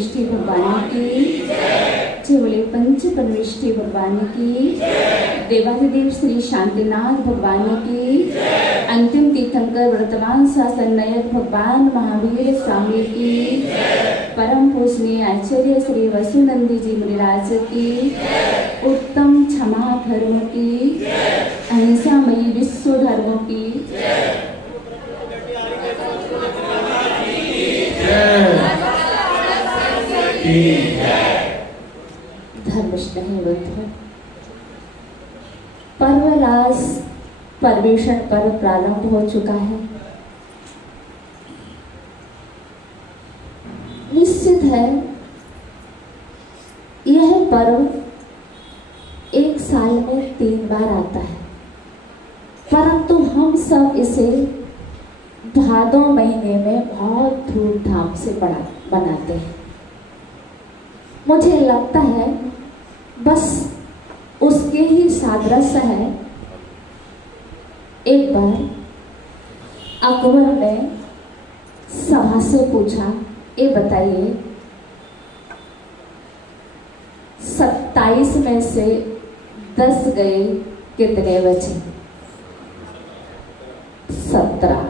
परमेष्ठी भगवान की जय। बोले पंच परमेष्ठी भगवान की, देवाधिदेव श्री शांतिनाथ भगवान की, अंतिम तीर्थंकर वर्तमान शासन नायक भगवान महावीर स्वामी की, परम पूजनीय आचार्य श्री वसुनंदी जी मुनिराज की, उत्तम क्षमा धर्म की, अहिंसामयी विश्व धर्म की पर्वरास परवेशन पर्व प्रारंभ हो चुका है। निश्चित है यह पर्व एक साल में 3 बार आता है, परंतु हम सब इसे भादो महीने में बहुत धूमधाम से बनाते हैं। मुझे लगता है बस उसके ही सादृश्य है। एक बार अकबर ने सभा से पूछा, ये बताइए 27 में से 10 गए कितने बचे? 17।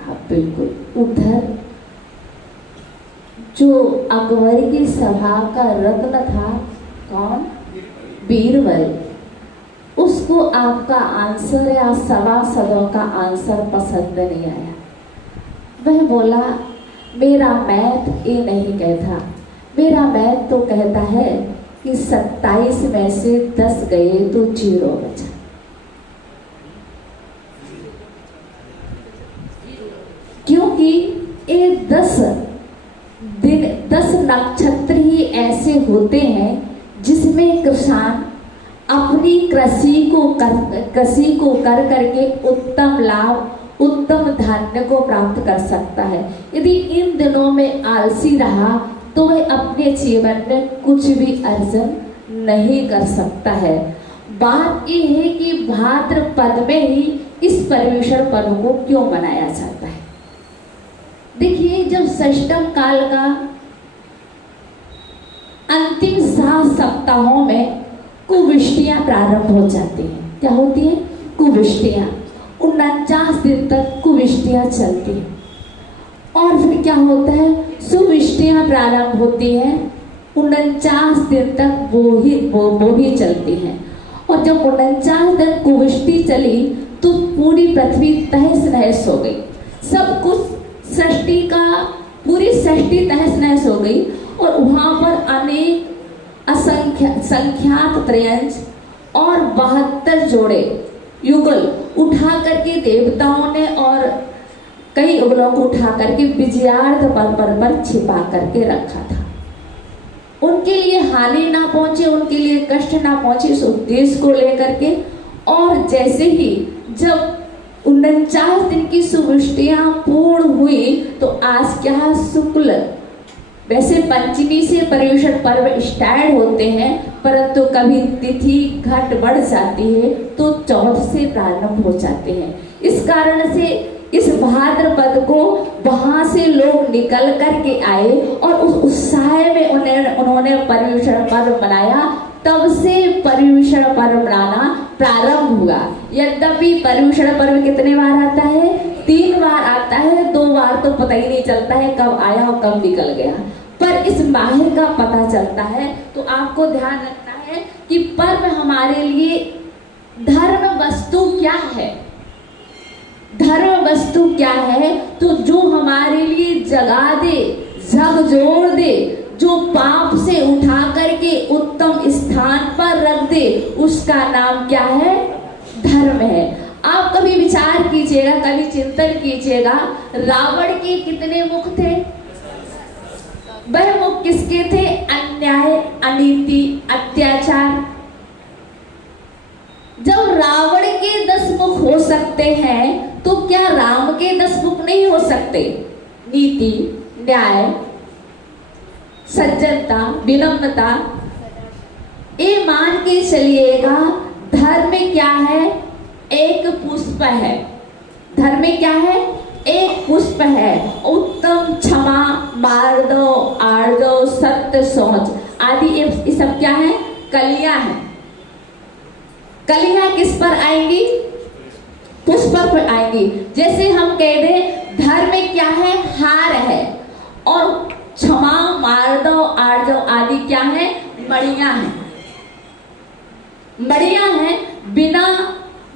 हाँ बिल्कुल। उधर जो अकबर की सभा का रत्न था, कौन? बीरबल। उसको आपका आंसर या सभासदों का आंसर पसंद नहीं आया। वह बोला मेरा मैथ ये नहीं कहता, मेरा मैथ तो कहता है कि 27 में से 10 गए तो 0 बचा। क्योंकि ये 10 दिन 10 नक्षत्र ही ऐसे होते हैं जिसमें किसान अपनी कृषि को कर करके उत्तम लाभ उत्तम धान्य को प्राप्त कर सकता है। यदि इन दिनों में आलसी रहा तो वह अपने जीवन में कुछ भी अर्जन नहीं कर सकता है। बात यह है कि भाद्रपद में ही इस पर्युषण पर्व को क्यों मनाया जाता है। देखिए, जब षष्ठम काल का अंतिम 7 सप्ताहों में कुवृष्टियां प्रारंभ हो जाती हैं। क्या होती है? कुवृष्टियां। 49 दिन तक कुवृष्टियां चलती हैं और फिर क्या होता है? सुवृष्टियां प्रारंभ होती हैं। 49 दिन तक वो भी चलती हैं। और जब 49 दिन कुवृष्टि चली तो पूरी पृथ्वी तहस नहस हो गई। सब कुछ पूरी सृष्टि तहस नहस हो गई और वहां पर अनेक संख्यात त्रयंश और 72 जोड़े युगल उठा करके देवताओं ने और कई युगलों को उठा करके विजयार्थ पर्वत पर छिपा करके रखा था। उनके लिए हानि ना पहुंचे, उनके लिए कष्ट ना पहुंचे, इस उद्देश्य को लेकर के। और जैसे ही जब 49 दिन की सुवृष्टियां पूर्ण हुई तो आज क्या शुक्ल, वैसे पंचमी से पर्युषण पर्व स्टार्ट होते हैं, परंतु कभी तिथि घट बढ़ जाती है तो चौथ से प्रारंभ हो जाते हैं। इस कारण से इस भाद्रपद को वहां से लोग निकल करके आए और उस उत्साह में उन्होंने पर्युषण पर्व मनाया। तब से पर्युषण पर्व मनाना प्रारंभ हुआ। यद्यपि पर्युषण पर्व कितने बार आता है? 3 बार आता है। 2 बार तो पता ही नहीं चलता है कब आया और कब निकल गया, पर इस माहिर का पता चलता है। तो आपको ध्यान रखना है कि पर्व हमारे लिए धर्म वस्तु क्या है। धर्म वस्तु क्या है? तो जो हमारे लिए जगा दे, झकझोर दे, जो पाप से उठा करके उत्तम स्थान पर रख दे, उसका नाम क्या है? धर्म है। आप कभी विचार कीजिएगा, कभी चिंतन कीजिएगा, रावण के कितने मुख थे? वह मुख किसके थे? अन्याय, अनीति, अत्याचार। जब रावण के 10 मुख हो सकते हैं तो क्या राम के 10 मुख नहीं हो सकते? नीति, न्याय, सज्जनता, विनम्रता। ये मान के चलिएगा धर्म क्या है? एक पुष्प है। धर्म क्या है? एक पुष्प है, उत्तम, क्षमा, मार्दव, आर्दव, सत्य, सोच आदि। ये सब क्या है? कलियां हैं। कलियां किस पर आएंगी? पुष्प पर आएंगी। जैसे हम कह दें धर्म में क्या है? हार है, और क्षमा, मार्दव, आर्जव आदि क्या है? मड़ियां हैं। मड़ियां हैं। बिना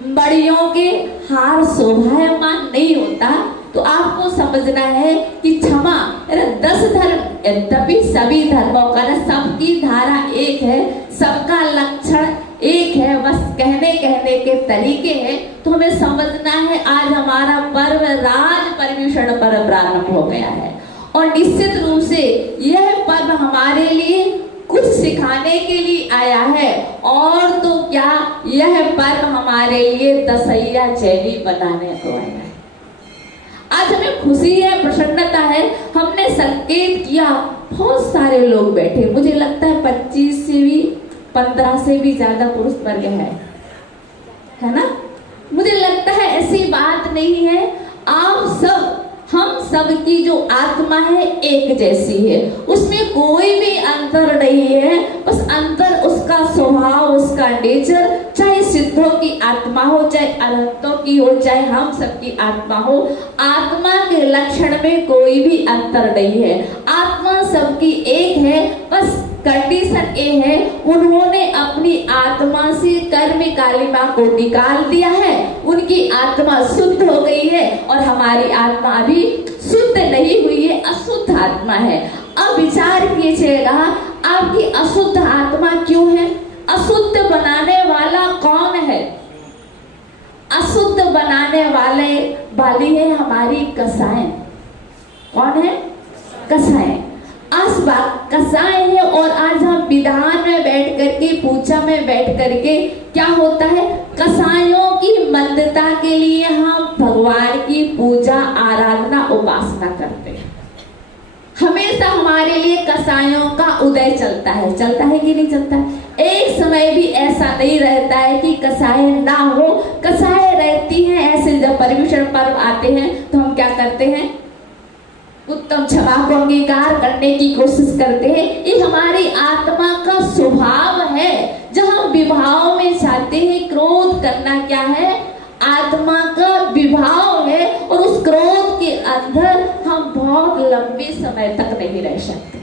मड़ियों के हार शोभायमान नहीं होता। तो आपको समझना है कि क्षमा 10 धर्म, यद्यपि सभी धर्मों का न सबकी धारा एक है, सबका लक्षण एक है, बस कहने के तरीके हैं। तो हमें समझना है आज हमारा पर्व राज पर्युषण पर्व प्रारंभ हो गया है, और निश्चित रूप से यह पर्व हमारे लिए कुछ सिखाने के लिए आया है। और तो क्या, यह पर्व हमारे लिए दसैया चैली बनाने को आया है। आज हमें खुशी है, प्रसन्नता है। हमने संकेत किया, बहुत सारे लोग बैठे, मुझे लगता है 25 से भी 15 से भी ज्यादा पुरुष वर्ग है ना? मुझे लगता है ऐसी बात नहीं है। आप सब, हम सब की जो आत्मा है एक जैसी है, उसमें कोई भी अंतर नहीं है। बस अंतर उसका स्वभाव, उसका नेचर, चाहे सिद्धों की आत्मा हो, चाहे अरहतों की हो, चाहे हम सबकी आत्मा हो, आत्मा के लक्षण में कोई भी अंतर नहीं है। आत्मा सबकी एक है। बस कंडीशन ये है, उन्होंने अपनी आत्मा से कर्म कालिमा को निकाल दिया है, उनकी आत्मा शुद्ध हो गई है, और हमारी आत्मा अभी शुद्ध नहीं हुई है, अशुद्ध आत्मा है। अब विचार कीजिएगा, आपकी अशुद्ध आत्मा क्यों है? अशुद्ध बनाने वाला कौन है? अशुद्ध बनाने वाली है हमारी कसाएं। कौन है? कसाएं। आज बात कसाएं है। और आज हम विधान में बैठ करके, पूजा में बैठ करके क्या होता है? कसायों की मंदता के लिए हम भगवान की पूजा, आराधना, उपासना करते हैं। हमेशा हमारे लिए कसायों का उदय चलता है कि नहीं चलता है? एक समय भी ऐसा नहीं रहता है कि कसाय ना हो। कसाय रहती हैं। ऐसे जब पर्युषण पर्व आते हैं तो हम क्या करते हैं? उत्तम क्षमा को अंगीकार करने की कोशिश करते हैं। ये हमारी आत्मा का स्वभाव है। जब हम विभाव में जाते हैं, क्रोध करना क्या है? आत्मा का विभाव है, और उस क्रोध के अंदर हम बहुत लंबे समय तक नहीं रह सकते।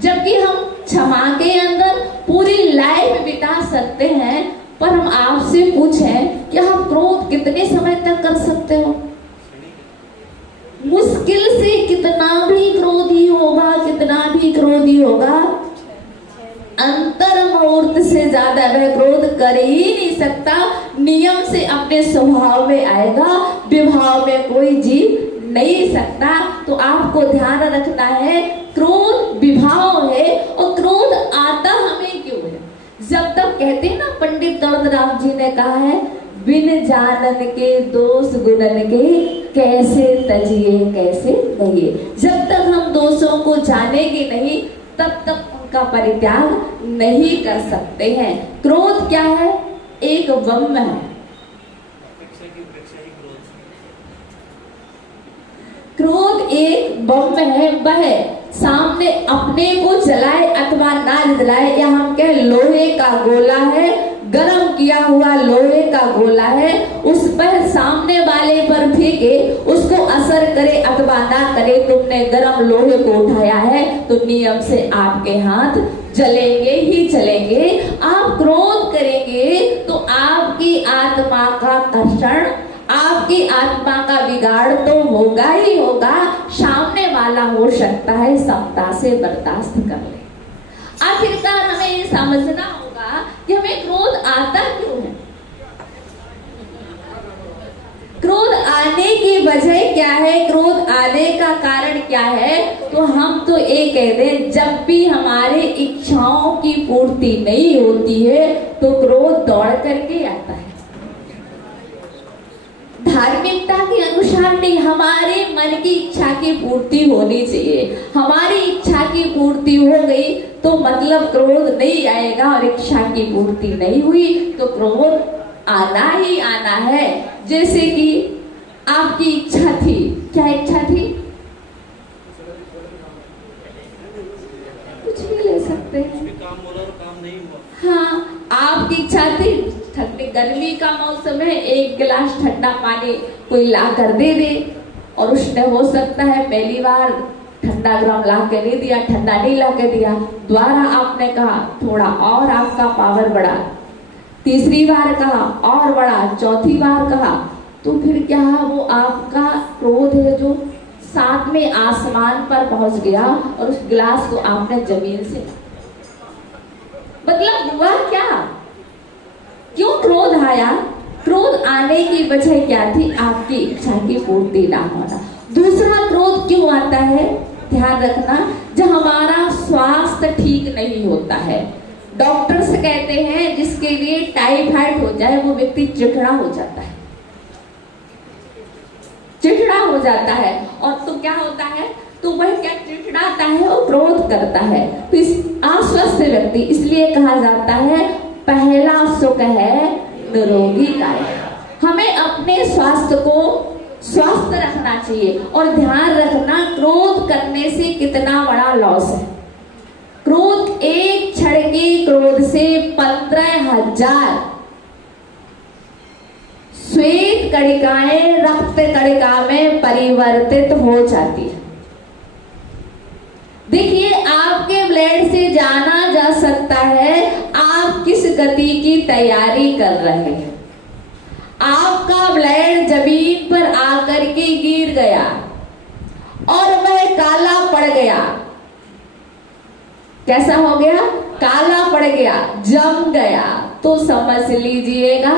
जबकि हम क्षमा के अंदर पूरी लाइफ बिता सकते हैं। पर हम आपसे पूछें कि आप क्रोध कितने समय तक कर सकते हो? मुश्किल से कितना भी क्रोधी होगा, अंतर मुहूर्त से ज्यादा वह क्रोध कर ही नहीं सकता। नियम से अपने स्वभाव में आएगा, विभाव में कोई जीव नहीं सकता। तो आपको ध्यान रखना है, क्रोध विभाव है, और क्रोध आता हमें क्यों है? जब तक कहते हैं ना, पंडित दौलतराम जी ने कहा है, बिन जानन के दोष गुणन के कैसे तजिए कैसे कहिए। जब तक हम दोषों को जानेंगे नहीं, तब तक उनका परित्याग नहीं कर सकते हैं। क्रोध क्या है? एक वम है। क्रोध एक बम है। वह सामने अपने को जलाए अथवा ना जलाए, या हम कह लोहे का गोला है, गरम किया हुआ लोहे का गोला है, उस पर सामने वाले पर फेंके, उसको असर करे अथवा ना करे, तुमने गरम लोहे को उठाया है तो नियम से आपके हाथ जलेंगे ही जलेंगे। आप क्रोध करेंगे तो आपकी आत्मा का कर्षण, आपकी आत्मा का बिगाड़ तो होगा ही होगा। सामने वाला हो सकता है समता से बर्दाश्त कर ले। आखिरकार हमें ये समझना होगा कि हमें क्रोध आता क्यों है। क्रोध आने की वजह क्या है? क्रोध आने का कारण क्या है? तो हम तो ये कह दें, जब भी हमारे इच्छाओं की पूर्ति नहीं होती है तो क्रोध दौड़ करके आता है। धार्मिकता के अनुसार नहीं, हमारे मन की इच्छा की पूर्ति होनी चाहिए। हमारी इच्छा की पूर्ति हो गई तो मतलब क्रोध नहीं आएगा, और इच्छा की पूर्ति नहीं हुई तो क्रोध आना ही आना है। जैसे कि आपकी इच्छा थी, क्या इच्छा थी? कुछ भी ले सकते हैं। काम बोला और काम नहीं हुआ। हाँ, आपकी इच्छा थी, ठंडी गर्मी का मौसम है, एक गिलास ठंडा पानी कोई ला कर दे दे, और उसने हो सकता है पहली बार ठंडा गरम ला के नहीं दिया, ठंडा नहीं ला के दिया, दोबारा आपने कहा थोड़ा और आपका पावर बढ़ा, तीसरी बार कहा और बढ़ा, चौथी बार कहा, तो फिर क्या वो आपका क्रोध है जो सातवें आसमान पर पहुंच गया और उस गिलास को आपने जमीन से, मतलब हुआ क्या? क्यों क्रोध आया? क्रोध आने की वजह क्या थी? आपकी इच्छा की पूर्ति ना होना। दूसरा क्रोध क्यों आता है? ध्यान रखना, जब हमारा स्वास्थ्य ठीक नहीं होता है, डॉक्टर्स कहते हैं जिसके लिए टाइफाइड हो जाए वो व्यक्ति चिड़चिड़ा हो जाता है, चिड़चिड़ा हो जाता है, और तो क्या होता है, तो वह क्या चिड़चिड़ाता है और क्रोध करता है। तो इस अस्वस्थ व्यक्ति, इसलिए कहा जाता है पहला सुख है निरोगी काया। हमें अपने स्वास्थ्य को स्वस्थ रखना चाहिए, और ध्यान रखना क्रोध करने से कितना बड़ा लॉस है। क्रोध, एक क्षण के क्रोध से 15,000 श्वेत कणिकाएं रक्त कणिका में परिवर्तित हो जाती है। देखिए, आपके ब्लड से जाना जा सकता है आप किस गति की तैयारी कर रहे हैं। आपका ब्लड जमीन पर आकर के गिर गया और वह काला पड़ गया। कैसा हो गया? काला पड़ गया, जम गया, तो समझ लीजिएगा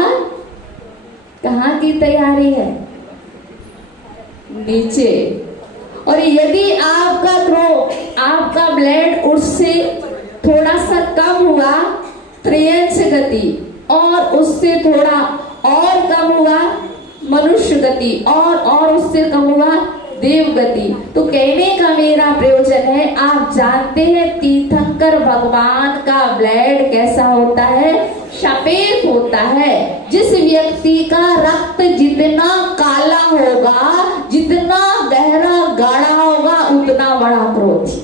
कहाँ की तैयारी है? नीचे। और यदि आपका आपका ब्लड उससे थोड़ा सा कम हुआ, त्रयंश गति, और उससे थोड़ा और कम हुआ मनुष्य गति, और उससे कम हुआ देव गति, तो कहने का मेरा प्रयोजन है, आप जानते हैं तीर्थंकर भगवान का ब्लड कैसा होता है? सफेद होता है। जिस व्यक्ति का रक्त जितना काला होगा, जितना गहरा गाढ़ा होगा, उतना बड़ा क्रोधी।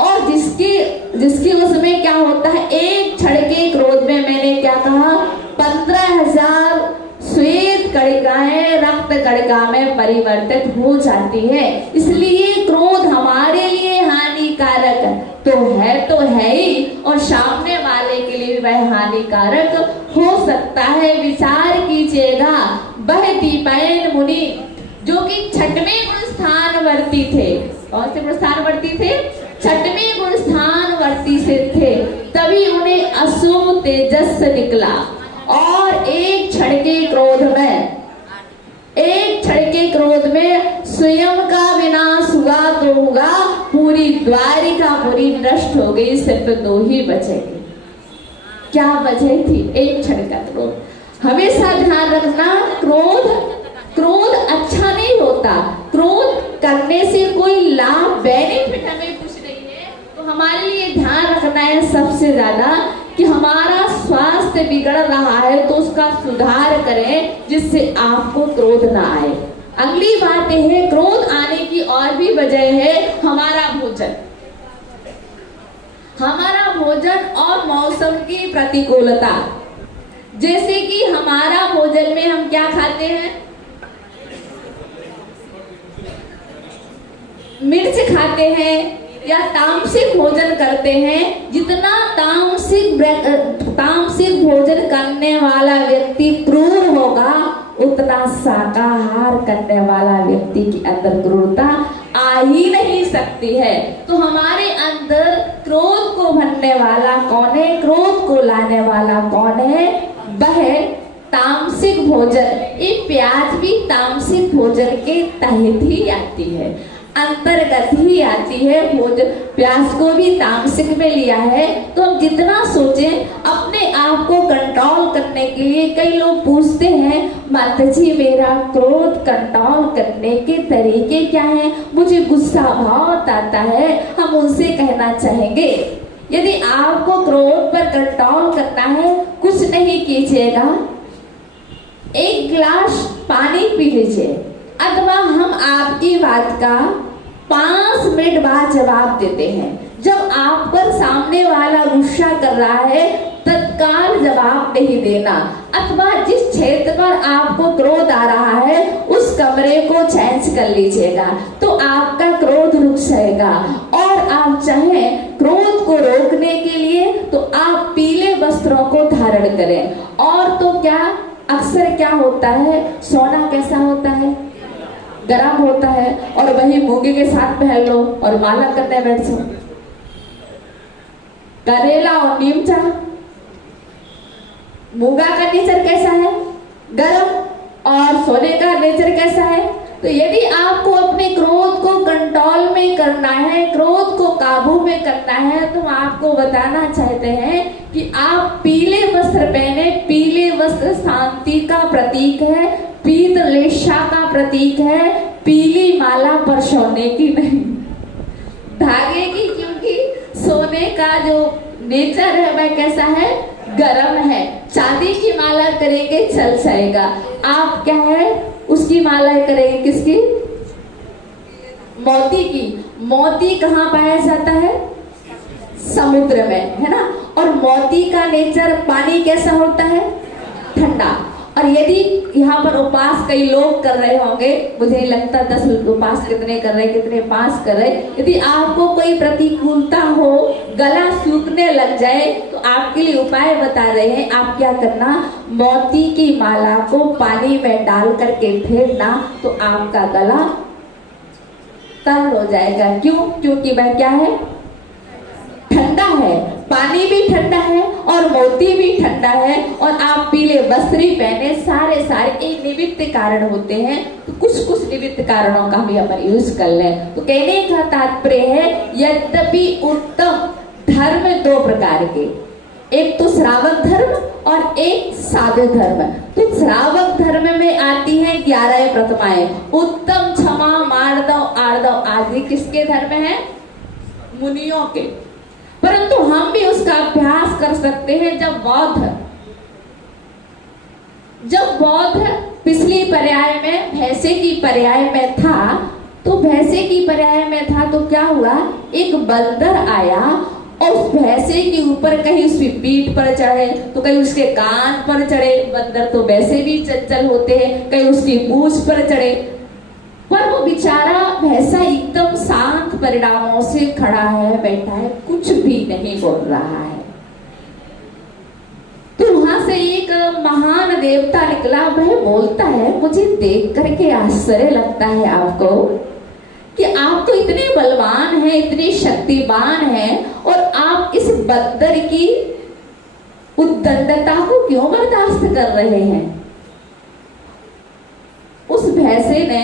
और जिसके उसमें क्या होता है, एक क्षण के क्रोध में, मैंने क्या कहा, 15,000 श्वेत कणिकाएं रक्त कणिका में परिवर्तित हो जाती है। इसलिए क्रोध हमारे लिए हानिकारक तो है ही, और सामने वाले के लिए भी वह हानिकारक हो सकता है। विचार कीजिएगा, वह दीपैन मुनि जो कि 6वें गुण स्थानवर्ती थे, कौन से गुण स्थानवर्ती थे? 6वें गुण स्थानवर्ती से थे, तभी उन्हें अशुभ तेजस निकला, और एक क्षण के क्रोध में स्वयं का विनाश हुआ तो हुआ, पूरी द्वारिकापुरी नष्ट हो गई, सिर्फ 2 ही बचेंगे। क्या वजह थी? एक क्षण का क्रोध। हमेशा ध्यान रखना, क्रोध अच्छा नहीं होता। क्रोध करने से कोई लाभ, बेनिफिट हमें कुछ नहीं है। तो हमारे लिए ध्यान रखना है सबसे ज्यादा कि हमारा स्वास्थ्य बिगड़ रहा है तो उसका सुधार करें, जिससे आपको क्रोध ना आए। अगली बात है, क्रोध आने की और भी वजह है हमारा भोजन और मौसम की प्रतिकूलता। जैसे कि हमारा भोजन में हम क्या खाते हैं? मिर्च खाते हैं या तामसिक भोजन करते हैं। जितना तामसिक भोजन करने वाला व्यक्ति क्रूर होगा, उतना शाकाहार करने वाला व्यक्ति के अंदर क्रूरता आ ही नहीं सकती है। तो हमारे अंदर क्रोध को भरने वाला कौन है? क्रोध को लाने वाला कौन है? वह तामसिक भोजन। ये प्याज भी तामसिक भोजन के तहत ही आती है, अंतर्गत ही आती है। भोजन प्यास को भी तामसिक में लिया है। तो हम जितना सोचें अपने आप को कंट्रोल करने के लिए, कई लोग पूछते हैं माता जी मेरा क्रोध कंट्रोल करने के तरीके क्या हैं, मुझे गुस्सा बहुत आता है। हम उनसे कहना चाहेंगे, यदि आपको क्रोध पर कंट्रोल करना है, कुछ नहीं कीजिएगा, एक गिलास पानी पी लीजिए, अथवा हम आपकी बात का 5 मिनट बाद जवाब देते हैं। जब आप पर सामने वाला गुस्सा कर रहा है तत्काल जवाब नहीं देना, अथवा जिस क्षेत्र पर आपको क्रोध आ रहा है उस कमरे को चेंज कर लीजिएगा तो आपका क्रोध रुक जाएगा। और आप चाहें क्रोध को रोकने के लिए तो आप पीले वस्त्रों को धारण करें। और तो क्या, अक्सर क्या होता है, सोना कैसा होता है, गर्म होता है, और वही मूंगे के साथ पहन लो और माला करने बैठ जाओ। करेला और नीमचा, मूंगा का नेचर कैसा है, गरम, और सोने का नेचर कैसा है। तो यदि आपको अपने क्रोध को कंट्रोल में करना है, क्रोध को काबू में करना है, तो आपको बताना चाहते हैं कि आप पीले वस्त्र पहने। पीले वस्त्र शांति का प्रतीक है, पीत लेशा का प्रतीक है, पीली माला पर सोने की नहीं, धागे की, क्योंकि सोने का जो नेचर है वह कैसा है, गरम है। चांदी की माला करेंगे चल जाएगा, आप क्या है उसकी माला करेंगे, किसकी, मोती की। मोती कहाँ पाया जाता है, समुद्र में, है ना। और मोती का नेचर, पानी कैसा होता है, ठंडा। और यदि यहाँ पर उपास कई लोग कर रहे होंगे, मुझे नहीं लगता 10 उपास कितने कर रहे, कितने पास कर रहे, यदि आपको कोई प्रतिकूलता हो, गला सूखने लग जाए, तो आपके लिए उपाय बता रहे हैं। आप क्या करना, मोती की माला को पानी में डाल करके फेरना तो आपका गला तरल हो जाएगा। क्यों, क्योंकि वह क्या है, ठंडा है, पानी भी ठंडा है और मोती भी ठंडा है। और आप पीले वस्त्र पहने, सारे एक निमित्त कारण होते हैं, तो कुछ निमित्त कारणों का भी अपन यूज कर लें। तो कहने का तात्पर्य है, यद्यपि उत्तम धर्म 2 प्रकार के, एक तो श्रावक धर्म और एक साधु धर्म। तो श्रावक धर्म में आती है 11 प्रतिमाएं, उत्तम, क्षमा, मार्दव, आर्दव आदि किसके धर्म है, मुनियों के। परंतु हम भी उसका अभ्यास कर सकते हैं जब बौद्ध पिछली पर्याय में भैंसे की पर्याय में था, तो भैंसे की पर्याय में था तो क्या हुआ, एक बंदर आया और उस भैंसे के ऊपर कहीं उसकी पीठ पर चढ़े तो कहीं उसके कान पर चढ़े, बंदर तो वैसे भी चंचल होते हैं, कहीं उसकी पूंछ पर चढ़े, पर वो बेचारा भैंसा एकदम शांत परिणामों से खड़ा है, बैठा है, कुछ भी नहीं बोल रहा है। तो वहां से एक महान देवता निकला, वह बोलता है, मुझे देख करके आश्चर्य लगता है आपको कि आप तो इतने बलवान हैं, इतने शक्तिवान हैं, और आप इस बंदर की उद्दंडता को क्यों बर्दाश्त कर रहे हैं। उस भैंसे ने,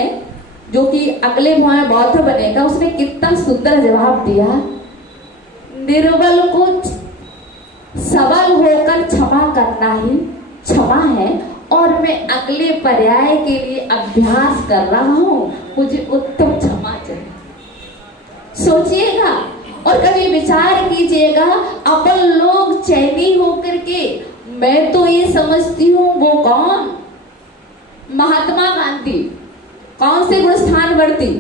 जो कि अगले भाव बौद्ध बनेगा, उसने कितना सुंदर जवाब दिया, निर्बल को सबल होकर क्षमा करना ही क्षमा है, और मैं अगले पर्याय के लिए अभ्यास कर रहा हूं, मुझे उत्तम क्षमा चाहिए। सोचिएगा और कभी विचार कीजिएगा, अपन लोग चैनी होकर के, मैं तो ये समझती हूँ वो कौन, महात्मा गांधी, कौन से गुण स्थान वर्ती,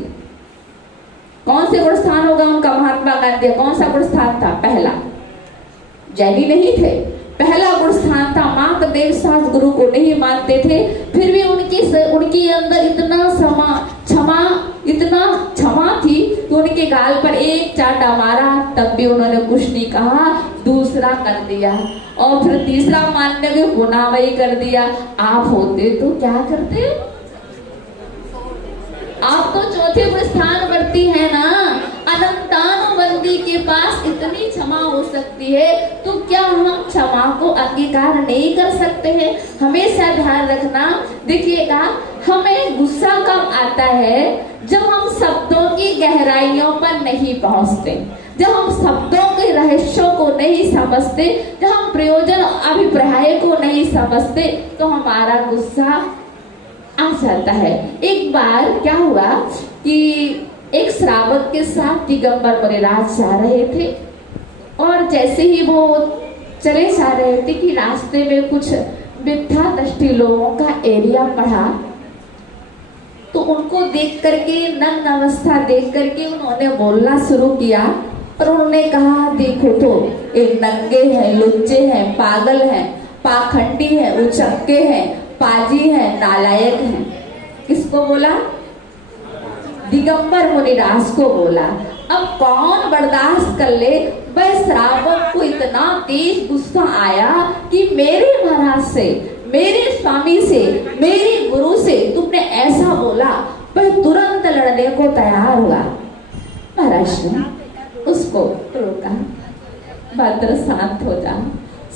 कौन से गुण स्थान होगा उनका, महात्मा गांधी कौन सा गुण स्थान था, पहला, जैनी नहीं थे, पहला गुण स्थान था, मात देव सास गुरु को नहीं मानते थे, फिर भी उनके अंदर इतना क्षमा थी कि उनके गाल पर एक चाटा मारा तब भी उन्होंने कुछ नहीं कहा, दूसरा कर दिया, और फिर तीसरा मानने के गुनाह वही कर दिया। आप होते तो क्या करते, आप तो चौथे स्थान वर्ती है ना, अनंतानुबंदी के पास इतनी क्षमा हो सकती है, तो क्या हम क्षमा को अंगीकार नहीं कर सकते हैं। हमेशा ध्यान रखना, देखिएगा, हमें गुस्सा कब आता है, जब हम शब्दों की गहराइयों पर नहीं पहुंचते, जब हम शब्दों के रहस्यों को नहीं समझते, जब हम प्रयोजन अभिप्राय को नहीं समझते, तो हमारा गुस्सा आ जाता है। एक बार क्या हुआ कि एक श्रावक के साथ दिगंबर मुनिराज जा रहे थे, और जैसे ही वो चले जा रहे थे कि रास्ते में कुछ मिथ्या दृष्टि लोगों का एरिया पढ़ा तो उनको देख करके, नग्न अवस्था देख करके उन्होंने बोलना शुरू किया। और उन्होंने कहा देखो तो ये नंगे हैं, लुच्चे हैं, पागल हैं, पाखंडी हैं, उचक्के हैं, पाजी हैं, नालायक हैं। किसको बोला? दिगंबर मुनिदास को बोला। अब कौन बर्दाश्त कर ले? वह श्रावक को इतना तेज गुस्सा आया कि मेरे महाराज से, मेरे स्वामी से, मेरे गुरु से तुमने ऐसा बोला। वह तुरंत लड़ने को तैयार हुआ। महाराज ने उसको रोका, भद्र शांत हो जा,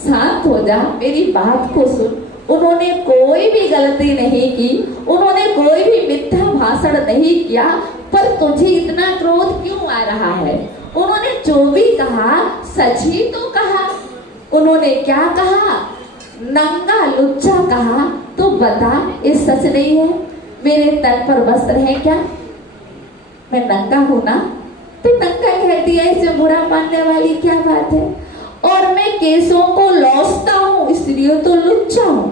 शांत हो जा, मेरी बात को सुन। उन्होंने कोई भी गलती नहीं की, उन्होंने कोई भी मिथ्या भाषण नहीं किया, पर तुझे इतना क्रोध क्यों आ रहा है? उन्होंने जो भी कहा सच ही तो कहा। उन्होंने क्या कहा? नंगा लुच्चा कहा। तो बता ये सच नहीं है? मेरे तन पर वस्त्र है क्या? मैं नंगा हूं ना? तो नंगा कह दिया, इससे बुरा मानने वाली क्या बात है? और मैं केसों को लौटता हूं इसलिए तो लुच्चा हूं।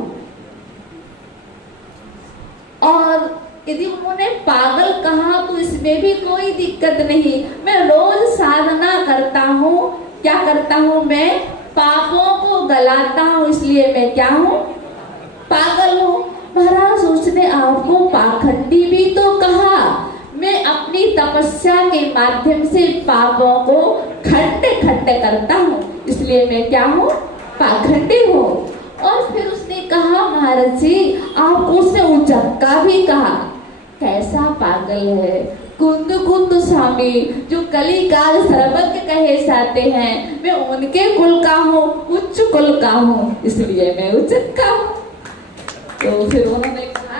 और यदि उन्होंने पागल कहा तो इसमें भी कोई दिक्कत नहीं। मैं रोज साधना करता हूं, क्या करता हूं? मैं पापों को गलाता हूं, इसलिए मैं क्या हूं? पागल हूं। महाराज उसने आपको पाखंडी भी तो कहा। मैं अपनी तपस्या के माध्यम से पापों को खंडे खंडे करता हूँ, इसलिए मैं क्या हूँ? पाखंडी हूँ। और फिर उसने कहा महाराज जी आपको उसने उचक्का भी कहा। कैसा पागल है? कुंद कुंद स्वामी जो कलिकाल सर्वज्ञ कहे जाते हैं, मैं उनके कुल का हूँ, उच्च कुल का हूँ, इसलिए मैं उचक्का हूँ। तो फिर उन्होंने कहा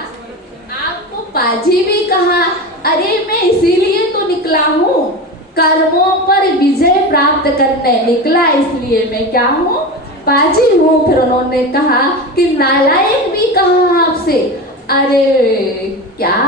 आपको पाजी भी कहा। अरे मैं इसीलिए तो निकला हूँ, कर्मों पर विजय प्राप्त करने निकला, इसलिए मैं क्या हूँ? पाजी हूँ। फिर उन्होंने कहा कि नालायक भी कहा आपसे। अरे क्या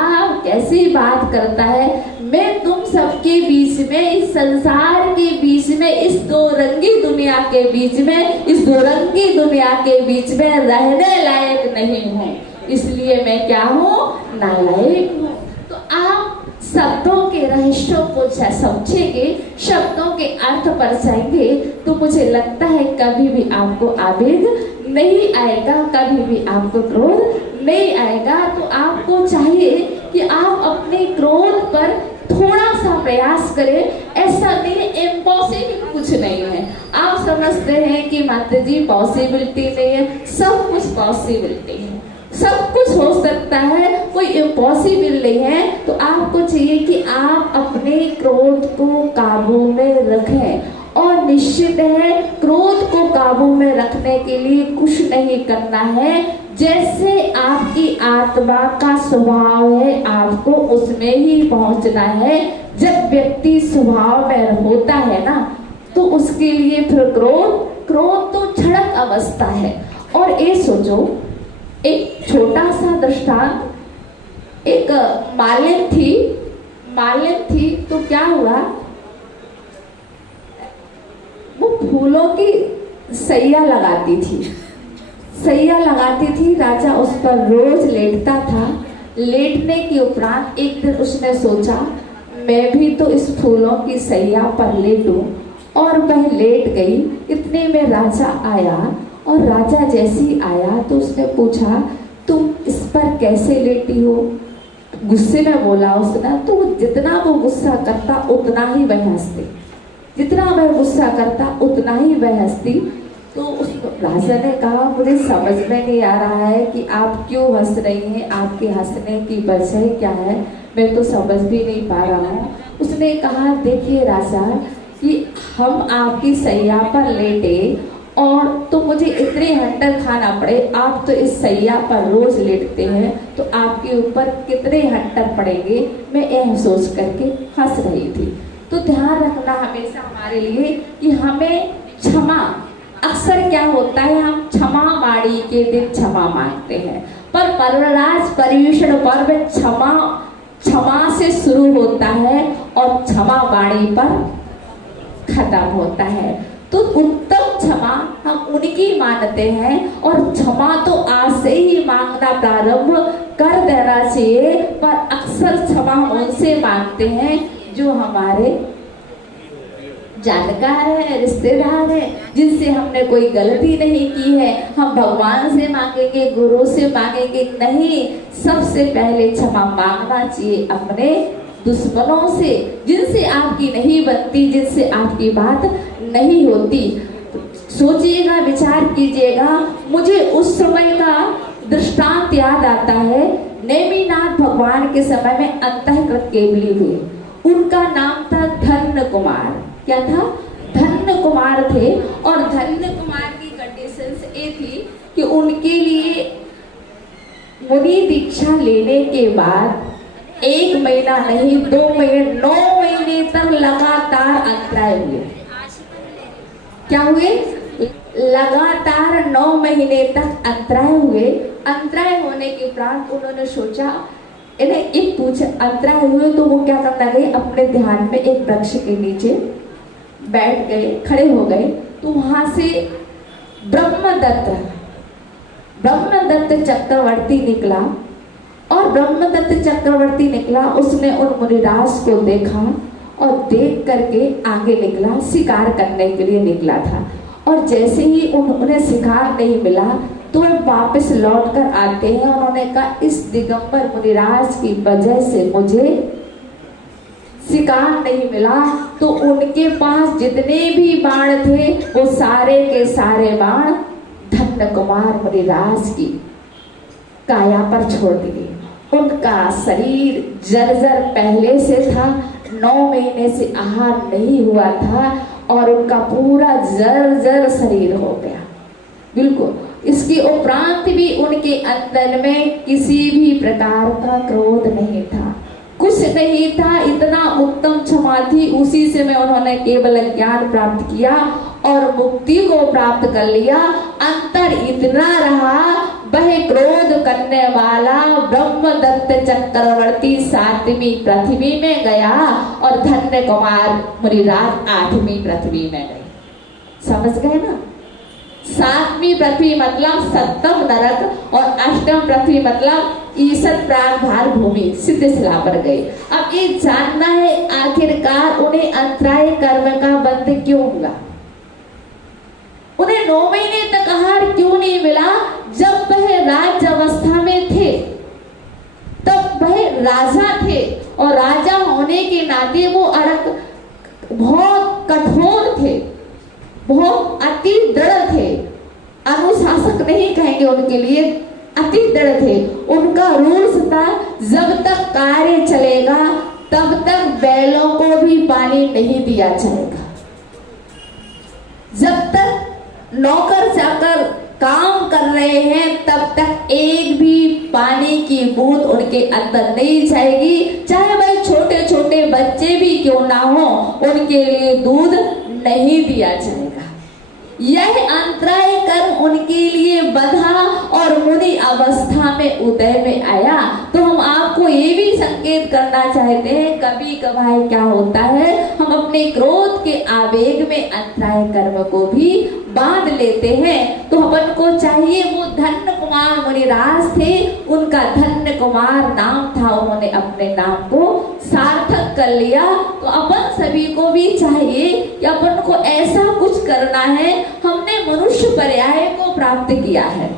कैसी बात करता है? मैं तुम सबके बीच में, इस संसार के बीच में, इस दो रंगी दुनिया के बीच में, इस दो रंगी दुनिया के बीच में रहने लायक नहीं हूँ, इसलिए मैं क्या हूँ? नालायक हूँ। तो आप शब्दों के रहस्यों को समझेंगे, शब्दों के अर्थ पर जाएंगे, तो मुझे लगता है कभी भी आपको आवेग नहीं आएगा, कभी भी आपको क्रोध नहीं आएगा। तो आपको चाहिए कि आप अपने क्रोध पर थोड़ा सा प्रयास करें। ऐसा नहीं, इम्पॉसिबल कुछ नहीं है। आप समझते हैं कि माता जी पॉसिबिलिटी नहीं है, सब कुछ पॉसिबिलिटी है, सब कुछ हो सकता है, कोई इम्पॉसिबल नहीं है। तो आपको चाहिए कि आप अपने क्रोध को काबू में रखें। और निश्चित है क्रोध को काबू में रखने के लिए कुछ नहीं करना है, जैसे आपकी आत्मा का स्वभाव है आपको उसमें ही पहुंचना है। जब व्यक्ति स्वभाव में होता है ना, तो उसके लिए फिर क्रोध तो क्षणिक अवस्था है। और ये सोचो, एक छोटा सा दृष्टांत, एक मालिन थी तो क्या हुआ? वो फूलों की सैया लगाती थी। राजा उस पर रोज लेटता था। लेटने के उपरांत एक दिन उसने सोचा मैं भी तो इस फूलों की सैया पर लेटूं, और वह लेट गई। इतने में राजा आया, और राजा जैसी आया तो उसने पूछा तुम इस पर कैसे लेटी हो? गुस्से में बोला उसने। तो जितना वो गुस्सा करता उतना ही वह हंसती, जितना वह गुस्सा करता उतना ही वह हंसती। तो उस राजा ने कहा मुझे समझ में नहीं आ रहा है कि आप क्यों हंस रही हैं, आपके हंसने की वजह क्या है, मैं तो समझ भी नहीं पा रहा हूँ। उसने कहा देखिए राजा कि हम आपकी सैया पर लेटे और तो मुझे इतने हंटर खाना पड़े। आप तो इस सैया पर रोज लेटते हैं, तो आपके ऊपर कितने हंटर पड़ेंगे, मैं यह सोच करके हंस रही थी। तो ध्यान रखना हमेशा हमारे लिए कि हमें क्षमा, अक्सर क्या होता है हम क्षमा बाड़ी के दिन क्षमा मांगते हैं, पर परवराज पर्युषण पर्व क्षमा से शुरू होता है और क्षमा बाड़ी पर खत्म होता है। तो उत्तम क्षमा हम उनकी मानते हैं, और क्षमा तो आज से ही मांगना प्रारंभ कर देना चाहिए। पर अक्सर क्षमा उनसे मांगते हैं जो हमारे जानकार है, रिश्तेदार है, जिनसे हमने कोई गलती नहीं की है। हम भगवान से मांगेंगे, गुरु से मांगेंगे नहीं, सबसे पहले क्षमा मांगना चाहिए अपने दुश्मनों से, जिनसे आपकी नहीं बनती, जिनसे आपकी बात नहीं होती। सोचिएगा, विचार कीजिएगा। मुझे उस समय का दृष्टांत याद आता है। नेमिनाथ भगवान के समय में अंतःकृत केवली हुए, उनका नाम था धन्य कुमार। क्या था? धन्य कुमार थे। और धन्य कुमार की कंडीशंस ये थी कि उनके लिए मुनि दीक्षा लेने के बाद 1 महीना नहीं, 2 महीने, 9 महीने तक लगातार अंतराय हुए। क्या हुए? लगातार 9 महीने तक अंतराय हुए। अंतराय होने के उपरांत उन्होंने सोचा, इन्हें एक पूछा, अंतराय हुए तो वो क्या करना गए, अपने ध्यान में एक वृक्ष के नीचे बैठ गए, खड़े हो गए। तो वहां से ब्रह्मदत्त चक्रवर्ती निकला। और ब्रह्मदत्त चक्रवर्ती निकला, उसने उन मुनिराज को देखा और देख करके आगे निकला, शिकार करने के लिए निकला था। और जैसे ही उन्हें शिकार नहीं मिला तो वे वापस लौट कर आते हैं। उन्होंने कहा, इस दिगंबर मुनिराज की वजह से मुझे शिकार नहीं मिला। तो उनके पास जितने भी बाण थे वो सारे के सारे बाण धन्य कुमार मुनिराज की काया पर छोड़ दिए। उनका शरीर जर्जर पहले से था, 9 महीने से आहार नहीं हुआ था और उनका पूरा जर्जर शरीर हो गया बिल्कुल। इसके उपरांत भी उनके अंदर में किसी भी प्रकार का क्रोध नहीं था, कुछ नहीं था। इतना उत्तम क्षमा थी, उसी से में उन्होंने केवल ज्ञान प्राप्त किया और मुक्ति को प्राप्त कर लिया। अंतर इतना रहा, वह क्रोध करने वाला ब्रह्मदत्त चक्रवर्ती 7वीं पृथ्वी में गया और धन्य कुमार मुनिराज 8वीं पृथ्वी में गए। समझ गए ना? 7वीं पृथ्वी मतलब सप्तम नरक और 8वीं पृथ्वी मतलब ईसत प्राग भार भूमि, सिद्ध शिला पर गए। अब ये जानना है आखिरकार उन्हें अंतराय कर्म का बंध क्यों हुआ, उन्हें 9 महीने तक आहार क्यों नहीं मिला। जब वह राज्य अवस्था में थे तब वह राजा थे और राजा होने के नाते वो बहुत कठोर थे, बहुत अति दृढ़ थे। अनुशासक नहीं कहेंगे उनके लिए, अति दृढ़ थे। उनका रूल्स था, जब तक कार्य चलेगा तब तक बैलों को भी पानी नहीं दिया जाएगा। जब तक नौकर चाकर काम कर रहे हैं तब तक एक भी पानी की बूंद उनके अंदर नहीं जाएगी। चाहे वह छोटे छोटे बच्चे भी क्यों ना हो, उनके लिए दूध नहीं दिया जाएगा। यह अंतराय कर्म उनके लिए बधा और मुनि अवस्था में उदय में आया। तो हम आपको ये भी संकेत करना चाहते हैं, कभी कभार क्या होता है, हम अपने क्रोध के आवेग में अंतराय कर्म को भी बांध लेते हैं। तो अपन को चाहिए, वो धन्य कुमार मुनिराज थे, उनका धन्य कुमार नाम था, उन्होंने अपने नाम को सार्थक कर लिया। तो अपन सभी को भी चाहिए कि अपन को ऐसा कुछ करना है। हमने मनुष्य पर्याय को प्राप्त किया है,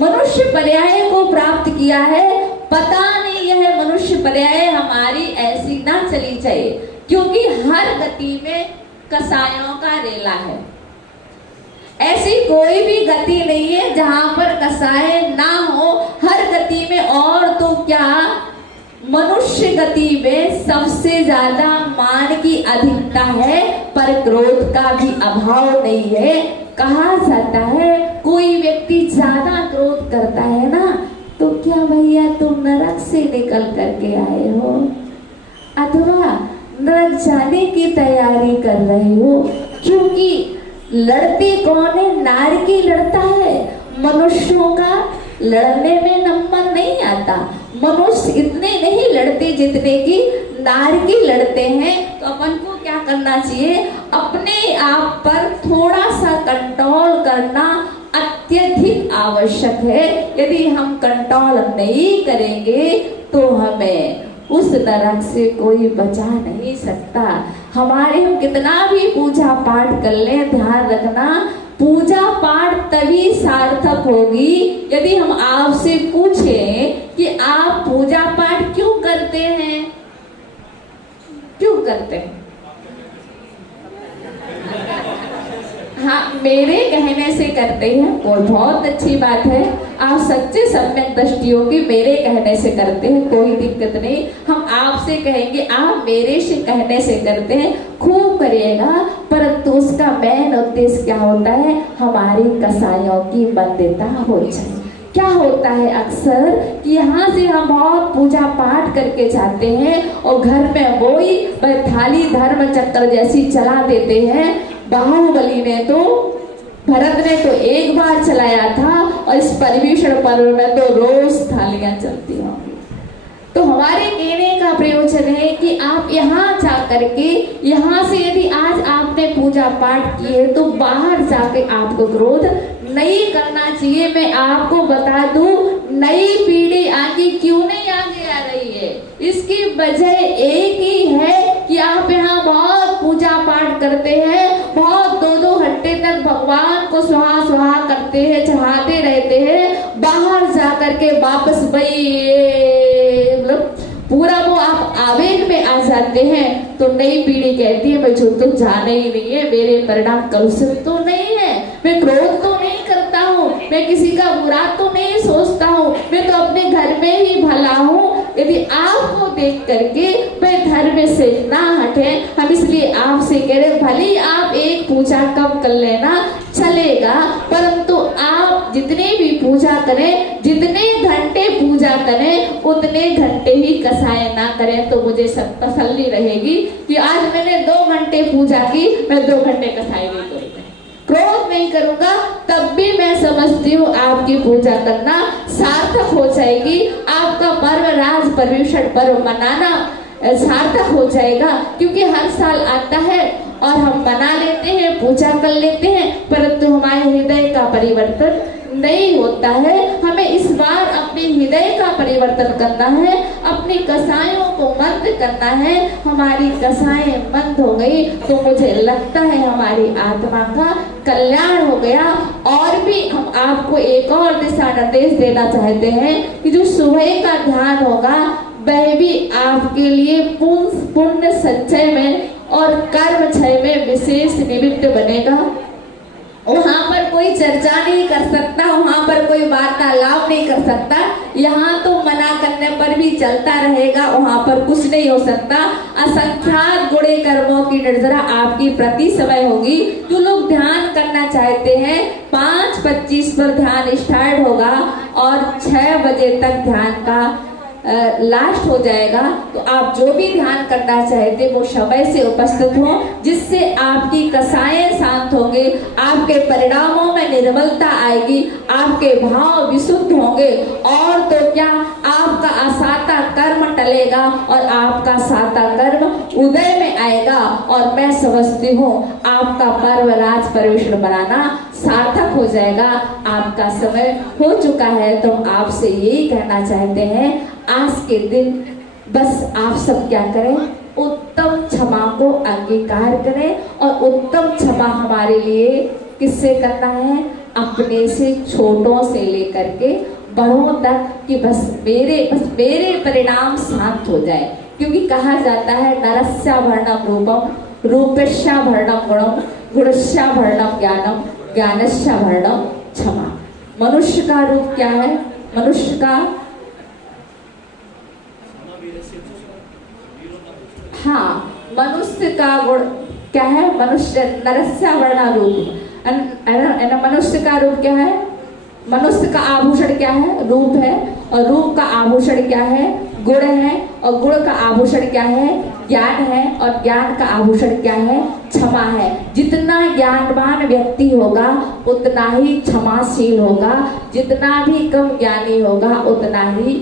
मनुष्य पर्याय को प्राप्त किया है। पता नहीं यह मनुष्य पर्याय हमारी ऐसी ना चली जाए, क्योंकि हर गति में कसायों का रेला है। ऐसी कोई भी गति नहीं है जहां पर कसाय ना हो। हर गति में, और तो क्या, मनुष्य गति में सबसे ज्यादा मान की अधिकता है, पर क्रोध का भी अभाव नहीं है। कहा जाता है कोई व्यक्ति ज्यादा क्रोध करता है ना, तो क्या भैया तुम नरक से निकल करके आए हो अथवा नरक जाने की तैयारी कर रहे हो। क्योंकि लड़ते कौन है? नारकी लड़ता है। मनुष्यों का लड़ने में नंबर नहीं आता। मनुष्य इतने नहीं लड़ते जितने की नारकी लड़ते हैं। तो अपन को क्या करना चाहिए, अपने आप पर थोड़ा सा कंट्रोल करना अत्यधिक आवश्यक है। यदि हम कंट्रोल नहीं करेंगे तो हमें उस नरक से कोई बचा नहीं सकता। हमारे हम कितना भी पूजा पाठ कर लें, ध्यान रखना पूजा पाठ तभी सार्थक होगी यदि हम आपसे पूछें कि आप पूजा पाठ क्यों करते हैं, क्यों करते हैं? हाँ, मेरे कहने से करते हैं, और बहुत अच्छी बात है। आप सच्चे सम्यक दृष्टियों की मेरे कहने से करते हैं, कोई दिक्कत नहीं। हम आपसे कहेंगे, आप मेरे से कहने से करते हैं, खूब करिएगा। परंतु उसका मेन उद्देश्य क्या होता है? हमारी कसायों की मंदिरता हो जाए। क्या होता है अक्सर कि यहाँ से हम बहुत पूजा पाठ करके जाते हैं और घर में वही थाली धर्म चक्र जैसी चला देते हैं। बाहुबली ने तो, भरत ने तो एक बार चलाया था और इस पर्युषण पर्व में तो रोज थालियां चलती होंगी। तो हमारे कहने का प्रयोजन है कि आप यहाँ जा करके, यहाँ से यदि आज आपने पूजा पाठ की है तो बाहर जाके आपको क्रोध नहीं करना चाहिए। मैं आपको बता दूं, नई पीढ़ी आगे क्यों नहीं आगे आ रही है, इसकी वजह एक ही है कि आप यहाँ बहुत पूजा पाठ करते हैं, बहुत 2-2 घंटे तक भगवान को सुहा सुहा करते हैं, चढ़ाते रहते हैं। बाहर जा करके वापस पूरा वो आप आवेग में आ जाते हैं। तो नई पीढ़ी कहती है, मुझे तो जाना ही नहीं है, मेरे परिणाम कलुषित तो नहीं है, मैं क्रोध तो नहीं करता हूँ, मैं किसी का बुरा तो नहीं सोचता हूँ, मैं तो अपने घर में ही भला हूँ। यदि आपको देख करके वे धर्म से ना हटे, हम इसलिए आपसे कह रहे, भले आप एक पूजा कम कर लेना चलेगा, परंतु आप जितने भी पूजा करें, जितने घंटे पूजा करें, उतने घंटे ही कसाय ना करें। तो मुझे सब तसल्ली रहेगी कि आज मैंने 2 घंटे पूजा की, मैं 2 घंटे कसाय नहीं करूंगा, क्रोध नहीं करूंगा, तब भी मैं समझती हूँ आपकी पूजा करना सार्थक हो जाएगी। आपका पर्व राज पर्युषण पर्व मनाना सार्थक हो जाएगा, क्योंकि हर साल आता है और हम मना लेते हैं, पूजा कर लेते हैं, परंतु हमारे हृदय का परिवर्तन नहीं होता है। हमें इस बार अपने हृदय का परिवर्तन करना है, अपनी कसायों को मंद करना है। हमारी कसाएं मंद हो गई तो मुझे लगता है हमारी आत्मा का कल्याण हो गया। और भी हम आपको एक और दिशा निर्देश देना चाहते हैं कि जो सुबह का ध्यान होगा वह भी आपके लिए पुण्य संचय में और कर्म क्षय में विशेष निमित्त बनेगा। वहाँ पर कोई चर्चा नहीं कर सकता, वहाँ पर कोई वार्तालाप नहीं कर सकता, यहाँ तो मना करने पर भी चलता रहेगा, वहाँ पर कुछ नहीं हो सकता। असंख्यात गुणे कर्मों की निर्जरा आपकी प्रति समय होगी। जो लोग ध्यान करना चाहते हैं, 5:25 पर ध्यान स्टार्ट होगा और 6 बजे तक ध्यान का लास्ट हो जाएगा। तो आप जो भी ध्यान करना चाहते वो समय से उपस्थित हो, जिससे आपकी कसाएं शांत होंगे, आपके परिणामों में निर्मलता आएगी, आपके भाव विशुद्ध होंगे, और तो क्या आपका असाता कर्म टलेगा और आपका साता कर्म उदय में आएगा। और मैं समझती हूँ आपका पर्व राज पर्युषण बनाना सार्थक हो जाएगा। आपका समय हो चुका है, तो आपसे यही कहना चाहते हैं, आज के दिन बस आप सब क्या करें, उत्तम क्षमा को अंगीकार करें। और उत्तम क्षमा हमारे लिए किससे करना है? अपने से छोटों से लेकर के बड़ों तक, कि बस मेरे परिणाम शांत हो जाए। क्योंकि कहा जाता है, नरस्या वर्णम रूपम, रूपस्या वर्णम गुणम, गुणस्या वर्णम ज्ञानम, ज्ञानस्या वर्णम क्षमा। मनुष्य का रूप क्या है? मनुष्य का, हाँ, मनुष्य का गुण क्या है? मनुष्य नरस्या वर्णा रूप, मनुष्य का रूप क्या है? मनुष्य का आभूषण क्या है? रूप है। और रूप का आभूषण क्या है? गुण है। और गुण का आभूषण क्या है? ज्ञान है। और ज्ञान का आभूषण क्या है? क्षमा है। जितना ज्ञानवान व्यक्ति होगा उतना ही क्षमाशील होगा, जितना भी कम ज्ञानी होगा उतना ही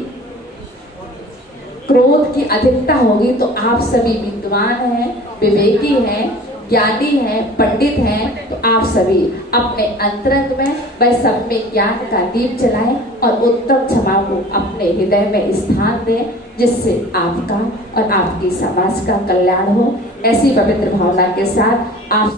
क्रोध की अधिकता होगी। तो आप सभी विद्वान हैं, विवेकी हैं, ज्ञानी हैं, पंडित हैं, तो आप सभी अपने अंतरंग में वह सब में ज्ञान का दीप जलाएं और उत्तम क्षमा को अपने हृदय में स्थान दें, जिससे आपका और आपकी समाज का कल्याण हो। ऐसी पवित्र भावना के साथ आप